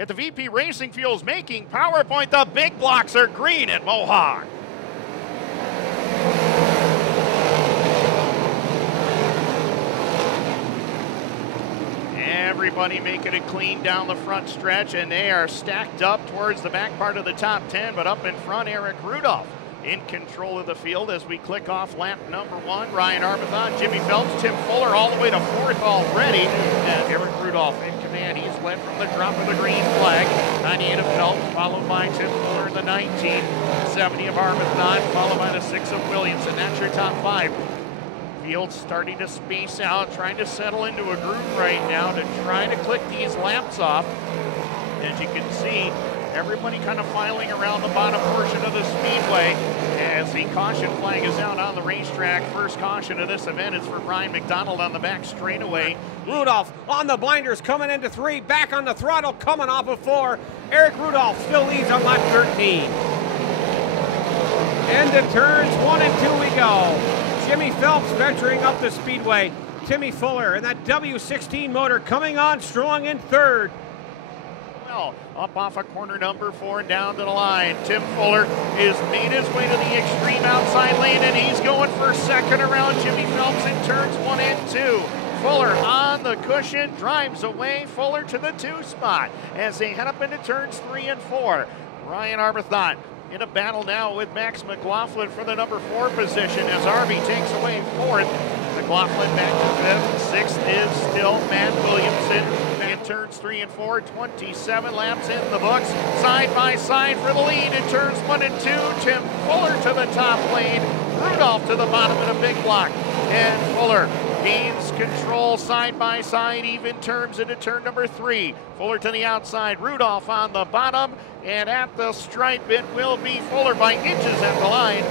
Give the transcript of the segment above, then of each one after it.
at the VP Racing Fuels making PowerPoint. The big blocks are green at Mohawk. Everybody making it clean down the front stretch, and they are stacked up towards the back part of the top 10, but up in front, Eric Rudolph in control of the field as we click off lap number 1. Ryan Arbuthnot, Jimmy Phelps, Tim Fuller all the way to 4th already. And Eric Rudolph in command. He's led from the drop of the green flag. 98 of Phelps, followed by Tim Fuller in the 19. 70 of Arbuthnot, followed by the 6 of Williamson. That's your top 5. Field starting to space out, trying to settle into a groove right now to try to click these laps off. As you can see, everybody kind of filing around the bottom portion of the speedway as the caution flag is out on the racetrack. First caution of this event is for Brian McDonald on the back straightaway. Rudolph on the blinders coming into 3, back on the throttle coming off of 4. Eric Rudolph still leads on lap 13. Into turns 1 and 2 we go. Jimmy Phelps venturing up the speedway. Timmy Fuller and that W16 motor coming on strong in 3rd. Well, up off of corner number 4 and down to the line. Tim Fuller is made his way to the extreme outside lane, and he's going for 2nd around Jimmy Phelps in turns 1 and 2. Fuller on the cushion, drives away. Fuller to the 2 spot as they head up into turns 3 and 4. Ryan Arbuthnot in a battle now with Max McLaughlin for the number 4 position as Arby takes away 4th. McLaughlin back to 5th. 6th is still Matt Williamson. In turns 3 and 4, 27 laps in the books. Side by side for the lead in turns 1 and 2. Tim Fuller to the top lane. Rudolph to the bottom in a big block. And Fuller gains control side by side, even terms into turn number 3. Fuller to the outside, Rudolph on the bottom, and at the stripe it will be Fuller by inches at the line.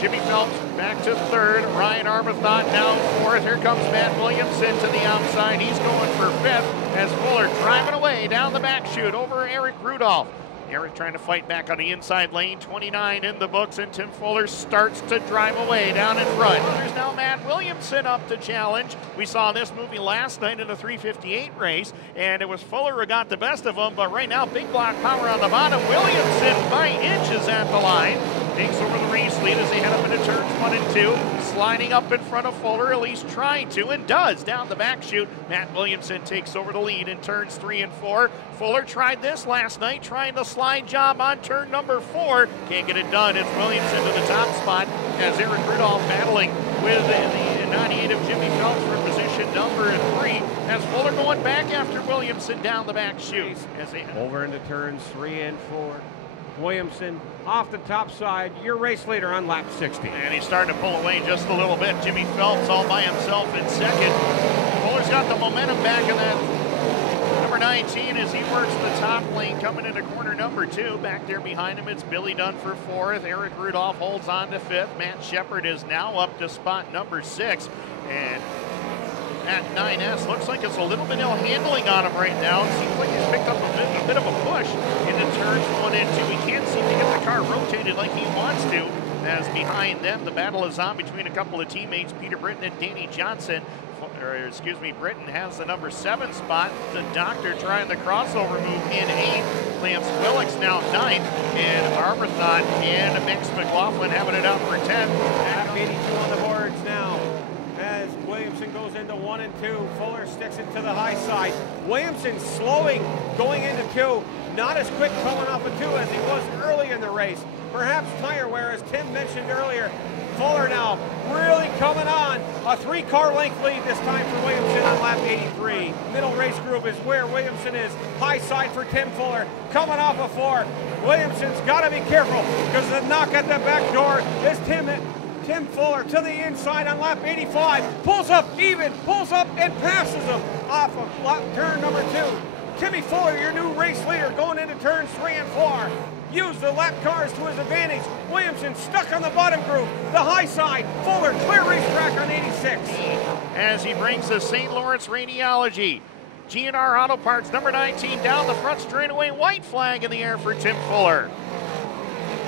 Jimmy Phelps back to 3rd. Ryan Arbuthnot now 4th. Here comes Matt Williamson to the outside. He's going for 5th as Fuller driving away down the back chute over Eric Rudolph. Eric trying to fight back on the inside lane, 29 in the books, and Tim Fuller starts to drive away down in front. There's now Matt Williamson up to challenge. We saw this movie last night in the 358 race, and it was Fuller who got the best of them, but right now, big block power on the bottom. Williamson by inches at the line. Takes over the race lead as they head up into turns 1 and 2. Sliding up in front of Fuller, at least trying to, and does down the back chute. Matt Williamson takes over the lead in turns 3 and 4. Fuller tried this last night, trying the slide job on turn number 4. Can't get it done. It's Williamson to the top spot as Eric Rudolph battling with the 98 of Jimmy Phelps for position number 3. As Fuller going back after Williamson down the back chute. As they over into turns 3 and 4. Williamson off the top side, your race leader on lap 60. And he's starting to pull away just a little bit. Jimmy Phelps all by himself in 2nd. Fuller's got the momentum back in that number 19 as he works the top lane coming into corner number 2. Back there behind him, it's Billy Dunn for 4th. Eric Rudolph holds on to 5th. Matt Shepard is now up to spot number 6. And at 9S, looks like it's a little bit ill handling on him right now. It seems like he's picked up a bit of a push into turns 1 and 2. He can't seem to get the car rotated like he wants to. As behind them, the battle is on between a couple of teammates, Peter Britton and Danny Johnson. Britton has the number 7 spot. The Doctor trying the crossover move in 8th. Lance Willix now 9th. And Arbuthnot and Max McLaughlin having it out for 10th. Lap 82 on the boards now. As Williamson goes into 1 and 2, Fuller sticks it to the high side. Williamson slowing, going into 2, not as quick coming off of 2 as he was early in the race. Perhaps tire wear, as Tim mentioned earlier. Fuller now really coming on. A 3-car length lead this time for Williamson on lap 83. Middle race groove is where Williamson is. High side for Tim Fuller, coming off of 4. Williamson's got to be careful because the knock at the back door is Tim Fuller to the inside on lap 85, pulls up even, pulls up and passes him off of lap turn number 2. Timmy Fuller, your new race leader, going into turns 3 and 4. Use the lap cars to his advantage. Williamson stuck on the bottom groove, the high side. Fuller, clear racetrack on 86. As he brings the St. Lawrence Radiology. GNR Auto Parts, number 19, down the front straightaway, white flag in the air for Tim Fuller.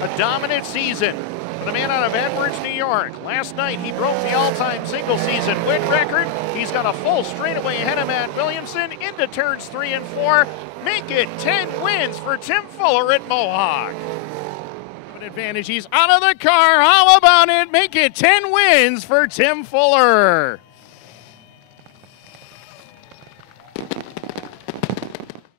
A dominant season for the man out of Edwards, New York. Last night, he broke the all-time single-season win record. He's got a full straightaway ahead of Matt Williamson into turns 3 and 4. Make it 10 wins for Tim Fuller at Mohawk. An advantage. He's out of the car. How about it? Make it 10 wins for Tim Fuller.